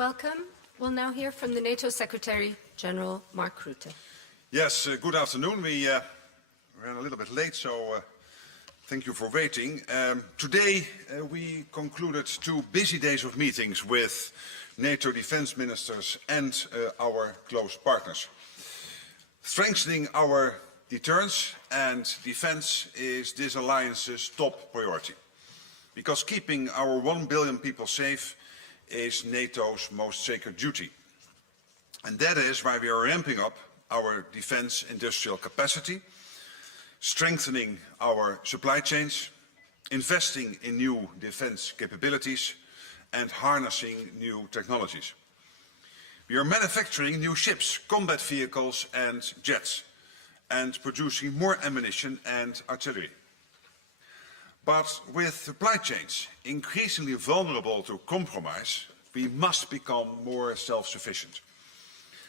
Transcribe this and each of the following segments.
Welcome. We'll now hear from the NATO Secretary General, Mark Rutte. Yes, good afternoon. We ran a little bit late, so thank you for waiting. Today we concluded 2 busy days of meetings with NATO defense ministers and our close partners. Strengthening our deterrence and defense is this alliance's top priority, because keeping our 1 billion people safe is NATO's most sacred duty. And that is why we are ramping up our defense industrial capacity, strengthening our supply chains, investing in new defense capabilities, and harnessing new technologies. We are manufacturing new ships, combat vehicles and jets, and producing more ammunition and artillery. But with supply chains increasingly vulnerable to compromise, we must become more self-sufficient,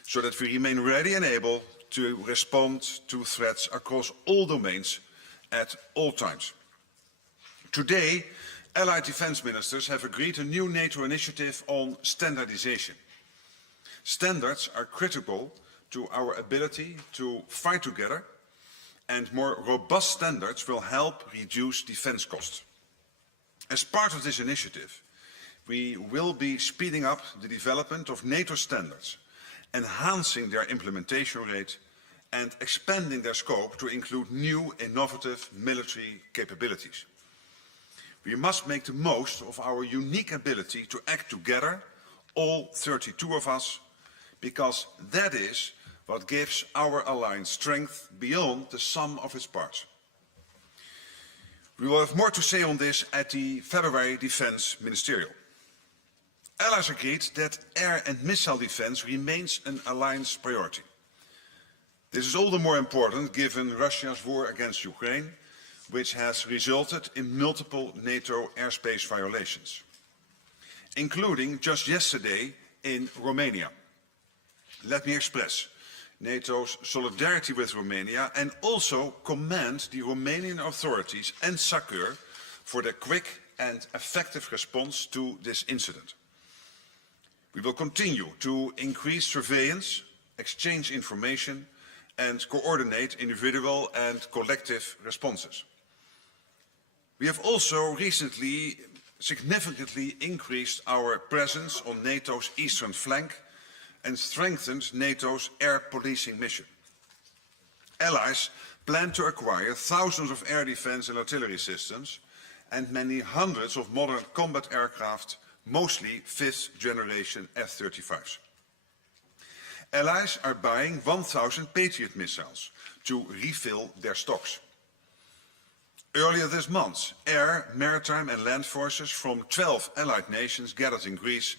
so that we remain ready and able to respond to threats across all domains at all times. Today, Allied defense ministers have agreed a new NATO initiative on standardization. Standards are critical to our ability to fight together, and more robust standards will help reduce defense costs. As part of this initiative, we will be speeding up the development of NATO standards, enhancing their implementation rate and expanding their scope to include new innovative military capabilities. We must make the most of our unique ability to act together, all 32 of us, because that is what gives our alliance strength beyond the sum of its parts. We will have more to say on this at the February Defense Ministerial. Allies agreed that air and missile defense remains an alliance priority. This is all the more important given Russia's war against Ukraine, which has resulted in multiple NATO airspace violations, including just yesterday in Romania. Let me express NATO's solidarity with Romania and also commend the Romanian authorities and SACEUR for their quick and effective response to this incident. We will continue to increase surveillance, exchange information, and coordinate individual and collective responses. We have also recently significantly increased our presence on NATO's eastern flank and strengthened NATO's air policing mission. Allies plan to acquire thousands of air defense and artillery systems and many hundreds of modern combat aircraft, mostly 5th generation F-35s. Allies are buying 1,000 Patriot missiles to refill their stocks. Earlier this month, air, maritime and land forces from 12 allied nations gathered in Greece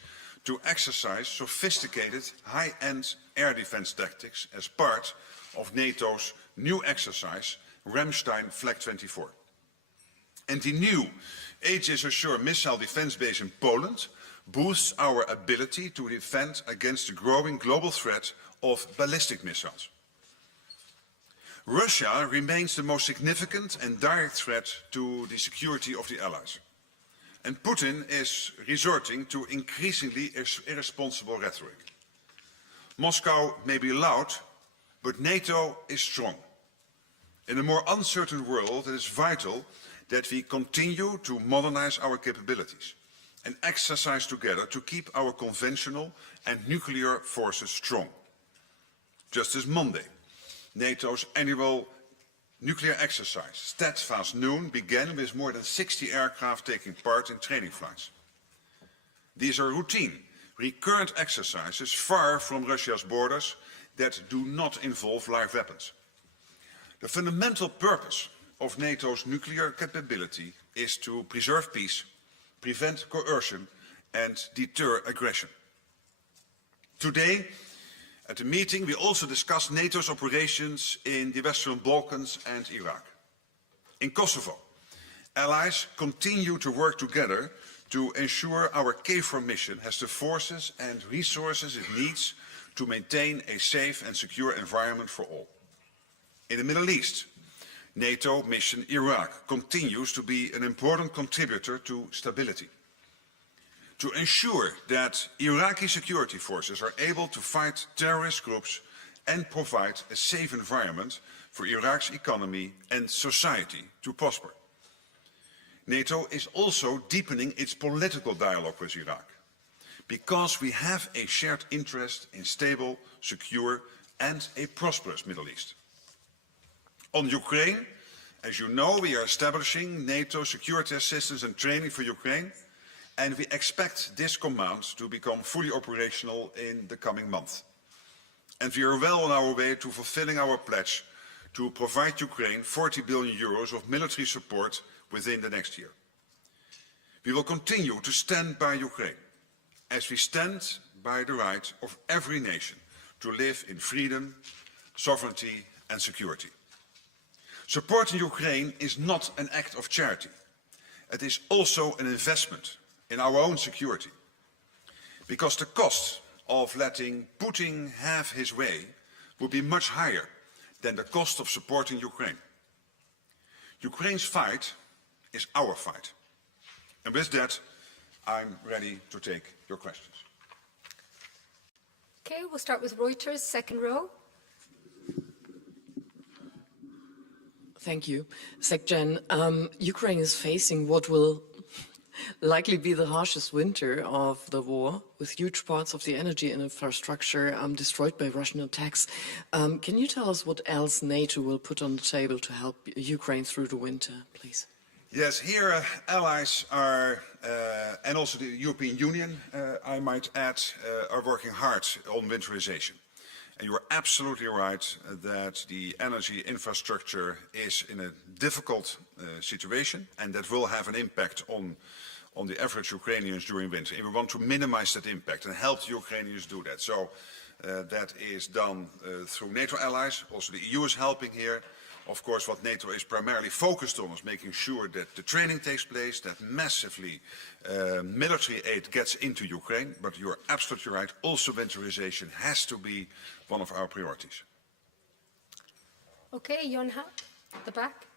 to exercise sophisticated high-end air defense tactics as part of NATO's new exercise, Ramstein Flag 24. And the new Aegis Ashore missile defense base in Poland boosts our ability to defend against the growing global threat of ballistic missiles. Russia remains the most significant and direct threat to the security of the Allies. And Putin is resorting to increasingly irresponsible rhetoric. Moscow may be loud, but NATO is strong. In a more uncertain world, it is vital that we continue to modernize our capabilities and exercise together to keep our conventional and nuclear forces strong. Just this Monday, NATO's annual nuclear exercise, Steadfast Noon, began with more than 60 aircraft taking part in training flights. These are routine, recurrent exercises far from Russia's borders that do not involve live weapons. The fundamental purpose of NATO's nuclear capability is to preserve peace, prevent coercion and deter aggression. Today, at the meeting, we also discussed NATO's operations in the Western Balkans and Iraq. In Kosovo, allies continue to work together to ensure our KFOR mission has the forces and resources it needs to maintain a safe and secure environment for all. In the Middle East, NATO mission Iraq continues to be an important contributor to stability. to ensure that Iraqi security forces are able to fight terrorist groups and provide a safe environment for Iraq's economy and society to prosper. NATO is also deepening its political dialogue with Iraq, because we have a shared interest in stable, secure and a prosperous Middle East. On Ukraine, as you know, we are establishing NATO security assistance and training for Ukraine, and we expect this command to become fully operational in the coming month. And we are well on our way to fulfilling our pledge to provide Ukraine 40 billion euros of military support within the next year. We will continue to stand by Ukraine, as we stand by the right of every nation to live in freedom, sovereignty and security. Supporting Ukraine is not an act of charity. It is also an investment in our own security, because the cost of letting Putin have his way would be much higher than the cost of supporting Ukraine. Ukraine's fight is our fight. And with that, I'm ready to take your questions. Okay, we'll start with Reuters, second row. Thank you. Secgen, Ukraine is facing what will likely be the harshest winter of the war, with huge parts of the energy and infrastructure destroyed by Russian attacks. Can you tell us what else NATO will put on the table to help Ukraine through the winter, please? Yes, here allies are, and also the European Union, I might add, are working hard on winterization. And you are absolutely right that the energy infrastructure is in a difficult situation, and that will have an impact on the average Ukrainians during winter. And we want to minimize that impact and help the Ukrainians do that. So that is done through NATO allies. Also the EU is helping here. Of course, what NATO is primarily focused on is making sure that the training takes place, that massively military aid gets into Ukraine. But you're absolutely right, also winterization has to be one of our priorities. Okay, Yonha, the back.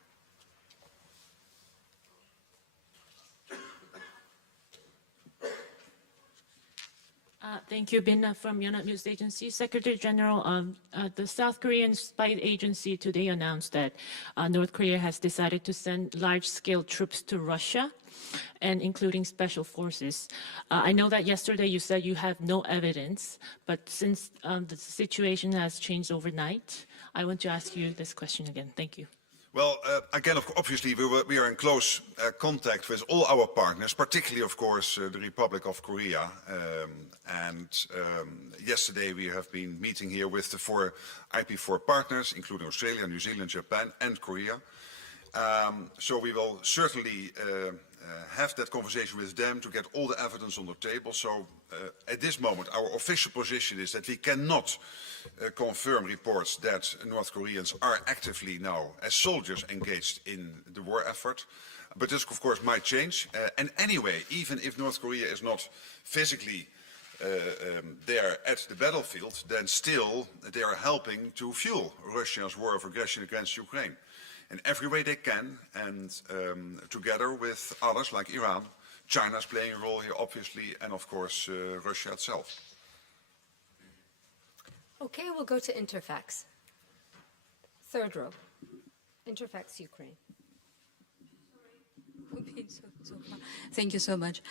Thank you, Binna from Yonhap News Agency. Secretary General, the South Korean spy agency today announced that North Korea has decided to send large-scale troops to Russia, and including special forces. I know that yesterday you said you have no evidence, but since the situation has changed overnight, I want to ask you this question again. Thank you. Well, again, obviously, we are in close contact with all our partners, particularly, of course, the Republic of Korea. Yesterday we have been meeting here with the 4 IP4 partners, including Australia, New Zealand, Japan, and Korea. So we will certainly have that conversation with them to get all the evidence on the table. So at this moment, our official position is that we cannot confirm reports that North Koreans are actively now, as soldiers, engaged in the war effort. But this, of course, might change. And anyway, even if North Korea is not physically there at the battlefield, then still they are helping to fuel Russia's war of aggression against Ukraine in every way they can, and together with others like Iran. China is playing a role here, obviously, and of course Russia itself. Okay, we'll go to Interfax. Third row. Interfax, Ukraine. Thank you so much.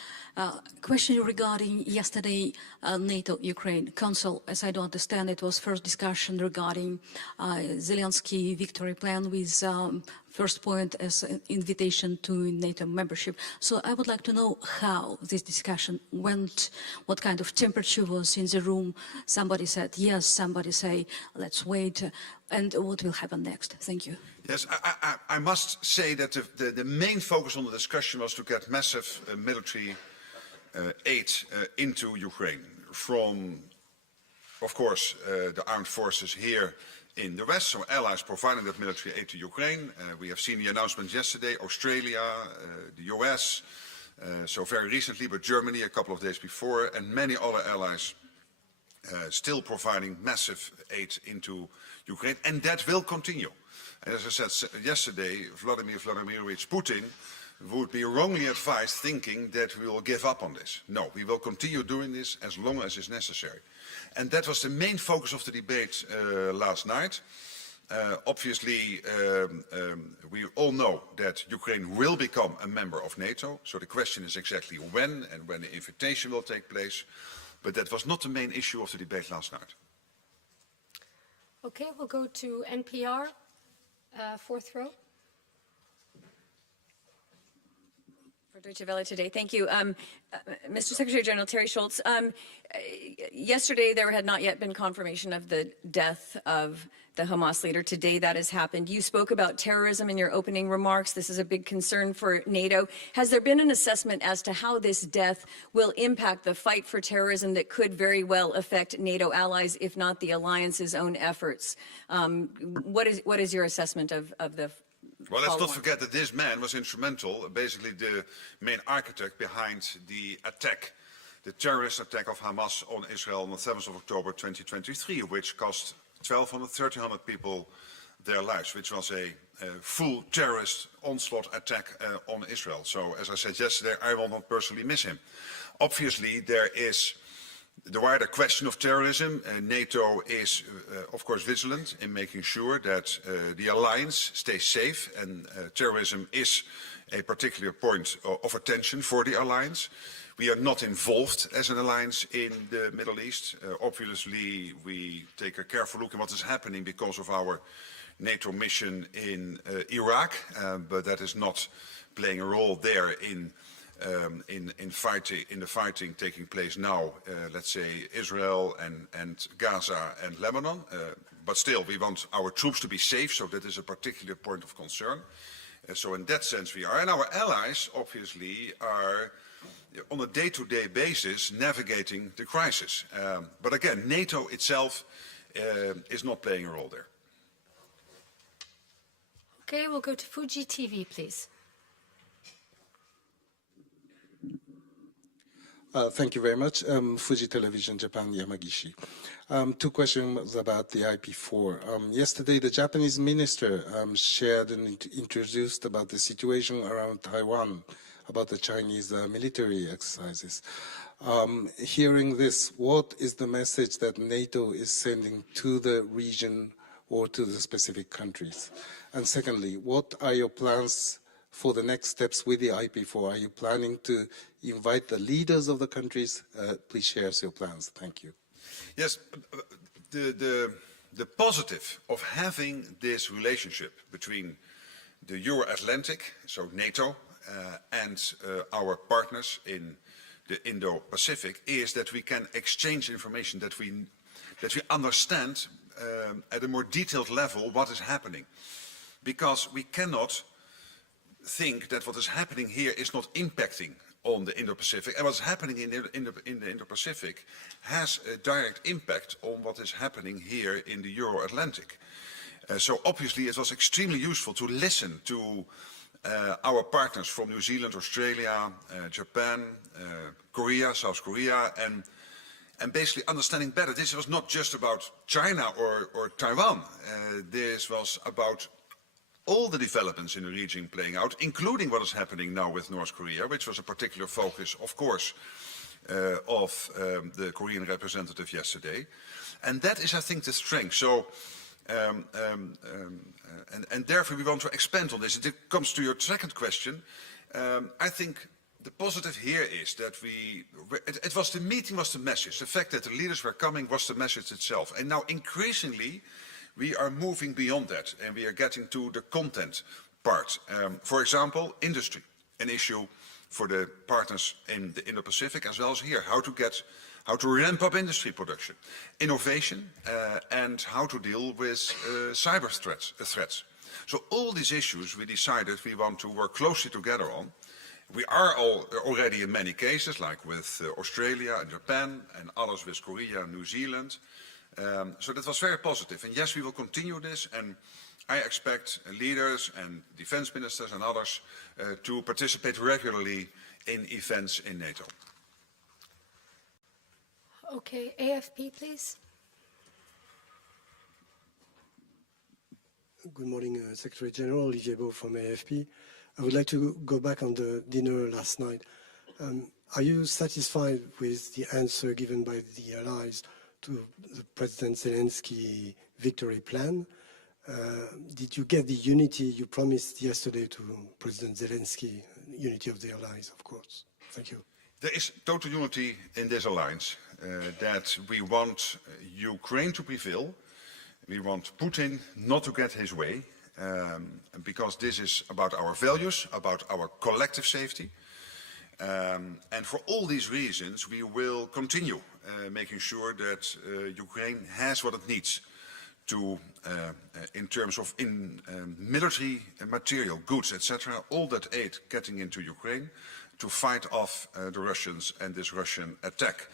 Question regarding yesterday NATO-Ukraine Council. As I do understand, it was first discussion regarding Zelensky victory plan with first point as an invitation to NATO membership. So I would like to know how this discussion went, what kind of temperature was in the room. Somebody said yes, somebody say let's wait, and what will happen next? Thank you. Yes, I must say that the main focus on the discussion was to get massive military aid into Ukraine from, of course, the armed forces here in the West, so allies providing that military aid to Ukraine. We have seen the announcement yesterday, Australia, the US, so very recently, but Germany a couple of days before, and many other allies still providing massive aid into Ukraine, and that will continue. And as I said yesterday, Vladimir Vladimirovich Putin would be wrongly advised thinking that we will give up on this. No, we will continue doing this as long as is necessary. And that was the main focus of the debate last night. Obviously, we all know that Ukraine will become a member of NATO. So the question is exactly when and when the invitation will take place. But that was not the main issue of the debate last night. Okay, we'll go to NPR, fourth row. For Deutsche Welle today. Thank you. Mr. Secretary General Terry Schultz, yesterday there had not yet been confirmation of the death of the Hamas leader. Today that has happened. You spoke about terrorism in your opening remarks. This is a big concern for NATO. Has there been an assessment as to how this death will impact the fight for terrorism that could very well affect NATO allies, if not the alliance's own efforts? What is your assessment of the Well, let's not forget that this man was instrumental, basically the main architect behind the attack, the terrorist attack of Hamas on Israel on the 7th of October 2023, which cost 1,200, 1,300 people their lives, which was a full terrorist onslaught attack on Israel. So, as I said yesterday, I will not personally miss him. Obviously, there is the wider question of terrorism. NATO is, of course, vigilant in making sure that the alliance stays safe, and terrorism is a particular point of attention for the alliance. We are not involved as an alliance in the Middle East. Obviously, we take a careful look at what is happening because of our NATO mission in Iraq, but that is not playing a role there in the fighting taking place now, let's say Israel and Gaza and Lebanon. But still, we want our troops to be safe, so that is a particular point of concern. So in that sense we are. And our allies, obviously, are on a day-to-day basis navigating the crisis. But again, NATO itself is not playing a role there. Okay, we'll go to Fuji TV, please. Thank you very much. Fuji Television, Japan, Yamagishi. Two questions about the IP4. Yesterday, the Japanese minister shared and introduced about the situation around Taiwan, about the Chinese military exercises. Hearing this, what is the message that NATO is sending to the region or to the specific countries? And secondly, what are your plans for the next steps with the IP4? Are you planning to invite the leaders of the countries? Please share your plans. Thank you. Yes, the positive of having this relationship between the Euro-Atlantic, so NATO, and our partners in the Indo-Pacific is that we can exchange information, that we understand at a more detailed level what is happening. Because we cannot think that what is happening here is not impacting on the Indo-Pacific, and what's happening in the Indo-Pacific has a direct impact on what is happening here in the Euro-Atlantic. So obviously it was extremely useful to listen to our partners from New Zealand, Australia, Japan, Korea, South Korea, and basically understanding better. This was not just about China or Taiwan. This was about all the developments in the region playing out, including what is happening now with North Korea, which was a particular focus, of course, of the Korean representative yesterday. And that is, I think, the strength. So, and therefore we want to expand on this. It comes to your second question. I think the positive here is that the meeting was the message. The fact that the leaders were coming was the message itself. And now increasingly, we are moving beyond that, and we are getting to the content part. For example, industry, an issue for the partners in the Indo-Pacific as well as here. How to ramp up industry production, innovation, and how to deal with cyber threats. So all these issues we decided we want to work closely together on. We are already in many cases, like with Australia and Japan, and others with Korea and New Zealand. So that was very positive. And yes, we will continue this, and I expect leaders and defense ministers and others to participate regularly in events in NATO. Okay, AFP, please. Good morning, Secretary General Olivier Beau from AFP. I would like to go back on the dinner last night. Are you satisfied with the answer given by the allies to the President Zelensky victory plan? Did you get the unity you promised yesterday to President Zelensky, unity of the allies, of course? Thank you. There is total unity in this alliance that we want Ukraine to prevail. We want Putin not to get his way, because this is about our values, about our collective safety. And for all these reasons, we will continue making sure that Ukraine has what it needs to, in terms of military material, goods, etc., all that aid getting into Ukraine to fight off the Russians and this Russian attack.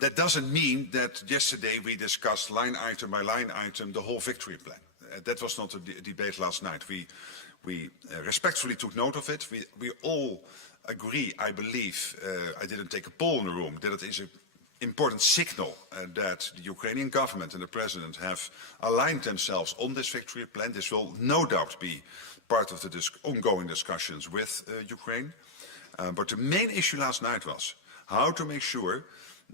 That doesn't mean that yesterday we discussed line item by line item the whole victory plan. That was not a debate last night. We respectfully took note of it. We all agree, I believe, I didn't take a poll in the room, that it is an important signal that the Ukrainian government and the president have aligned themselves on this victory plan. This will no doubt be part of the ongoing discussions with Ukraine. But the main issue last night was how to make sure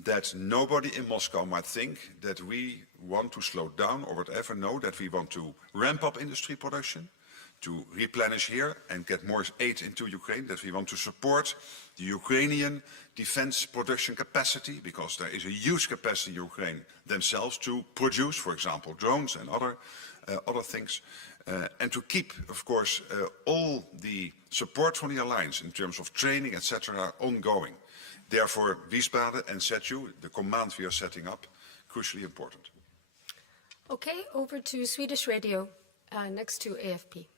that nobody in Moscow might think that we want to slow down or whatever. No, that we want to ramp up industry production, to replenish here and get more aid into Ukraine, that we want to support the Ukrainian defense production capacity, because there is a huge capacity in Ukraine themselves to produce, for example, drones and other things. And to keep, of course, all the support from the alliance in terms of training, etc., ongoing. Therefore, Wiesbaden and SETU, the command we are setting up, crucially important. Okay, over to Swedish radio, next to AFP.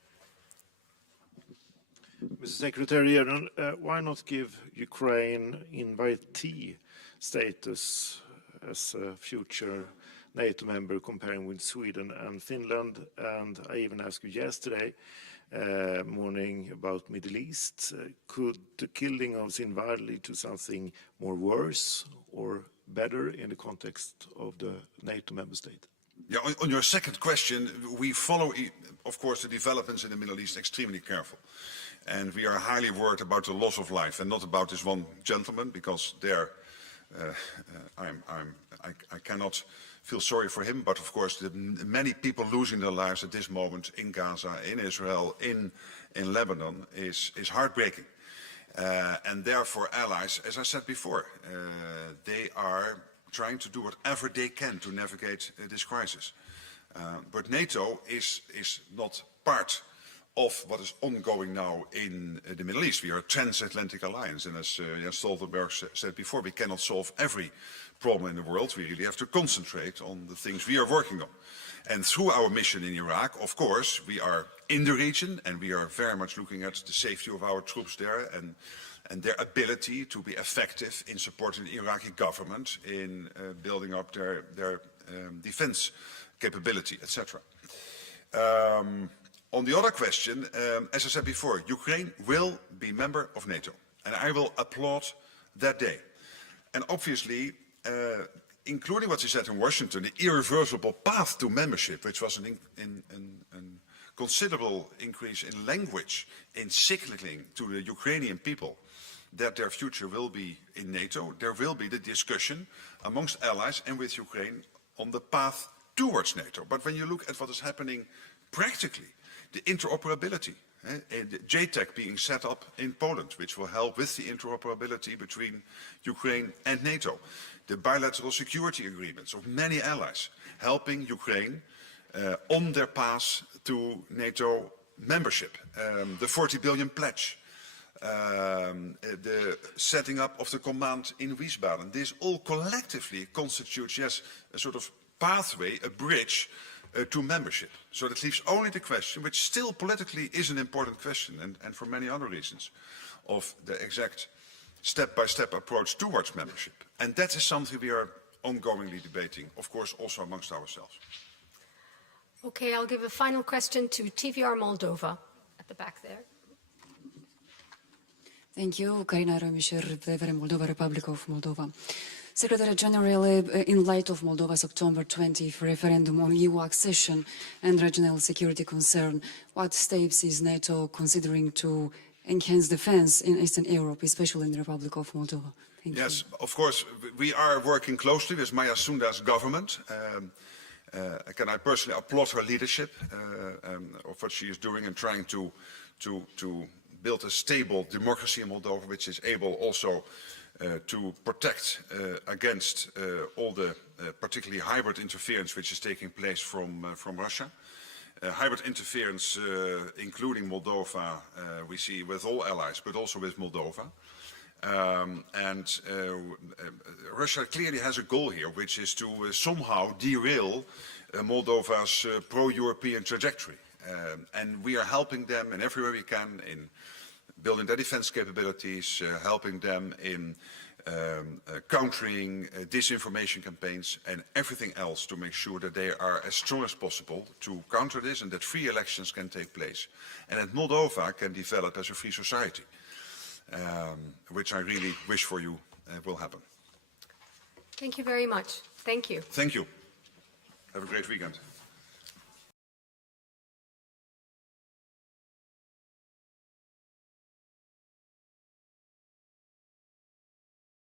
Mr. Secretary General, why not give Ukraine invitee status as a future NATO member comparing with Sweden and Finland? And I even asked you yesterday morning about Middle East. Could the killing of Sinwar lead to something more worse or better in the context of the NATO member state? Yeah, on your second question, we follow, of course, the developments in the Middle East extremely careful. And we are highly worried about the loss of life and not about this one gentleman, because there I cannot feel sorry for him, but of course the many people losing their lives at this moment in Gaza, in Israel, in Lebanon is heartbreaking. And therefore allies, as I said before, they are trying to do whatever they can to navigate this crisis. But NATO is not part of what is ongoing now in the Middle East. We are a transatlantic alliance, and as Jens Stoltenberg said before, we cannot solve every problem in the world. We really have to concentrate on the things we are working on. And through our mission in Iraq, of course, we are in the region, and we are very much looking at the safety of our troops there and their ability to be effective in supporting the Iraqi government in building up their defense capability, etc. On the other question, as I said before, Ukraine will be member of NATO, and I will applaud that day. And obviously, including what you said in Washington, the irreversible path to membership, which was a considerable increase in language, in signaling to the Ukrainian people that their future will be in NATO. There will be the discussion amongst allies and with Ukraine on the path towards NATO. But when you look at what is happening practically, the interoperability, the JTAC being set up in Poland, which will help with the interoperability between Ukraine and NATO, the bilateral security agreements of many allies, helping Ukraine on their path to NATO membership, the 40 billion pledge, the setting up of the command in Wiesbaden. This all collectively constitutes, yes, a sort of pathway, a bridge to membership. So that leaves only the question, which still politically is an important question, and for many other reasons, of the exact step-by-step approach towards membership. And that is something we are ongoingly debating, of course, also amongst ourselves. Okay, I'll give a final question to TVR Moldova at the back there. Thank you. Karina Romisher, Moldova, Republic of Moldova. Secretary General, in light of Moldova's October 20th referendum on EU accession and regional security concern, what steps is NATO considering to enhance defense in Eastern Europe, especially in the Republic of Moldova? Thank you. Yes, of course, we are working closely with Maya Sunda's government. Can I personally applaud her leadership of what she is doing and trying to build a stable democracy in Moldova, which is able also to protect against all the particularly hybrid interference which is taking place from Russia. Hybrid interference, including Moldova, we see with all allies, but also with Moldova. Russia clearly has a goal here, which is to somehow derail Moldova's pro-European trajectory. And we are helping them in every way we can in building their defense capabilities, helping them in countering disinformation campaigns and everything else to make sure that they are as strong as possible to counter this and that free elections can take place. And that Moldova can develop as a free society, which I really wish for you will happen. Thank you very much. Thank you. Thank you. Have a great weekend.